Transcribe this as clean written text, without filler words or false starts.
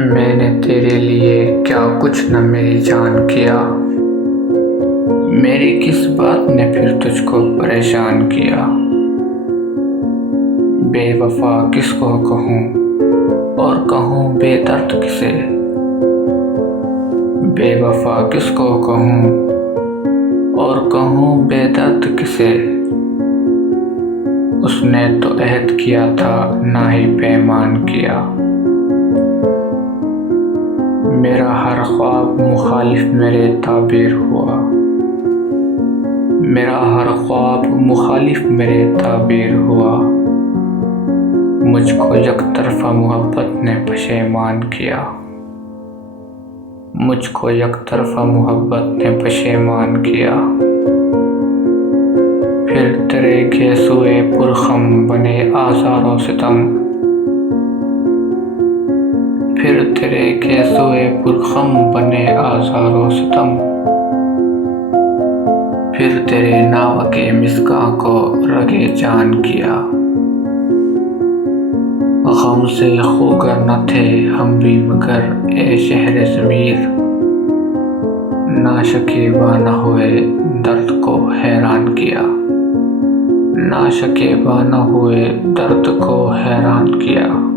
मैंने तेरे लिए क्या कुछ न मेरी जान किया। मेरी किस बात ने फिर तुझको परेशान किया। बेवफा किसको कहूँ और कहूँ बेदर्द किसे। बेवफा किसको कहूँ और कहूँ बेदर्द किसे। उसने तो अहद किया था ना ही पैमान किया। मेरा हर ख्वाब मुखालिफ मेरे ताबीर हुआ। मेरा हर ख्वाब मुखालिफ मेरे ताबीर हुआ। मुझको यकतरफा मोहब्बत ने पशेमान किया। मुझको यकतरफा मोहब्बत ने पशेमान किया। फिर तेरे घेसुए पुरखम बने आज़ारो सितम। फिर तेरे घेसुए पुरखम बने आज़ारो सितम। फिर तेरे नाव के मिसकां को रगे जान किया। गम से खोगर न थे हम भी मगर ए शहर ज़मीर। नाशकीबा न हुए दर्द को हैरान किया। नाशकीबा न हुए दर्द को हैरान किया।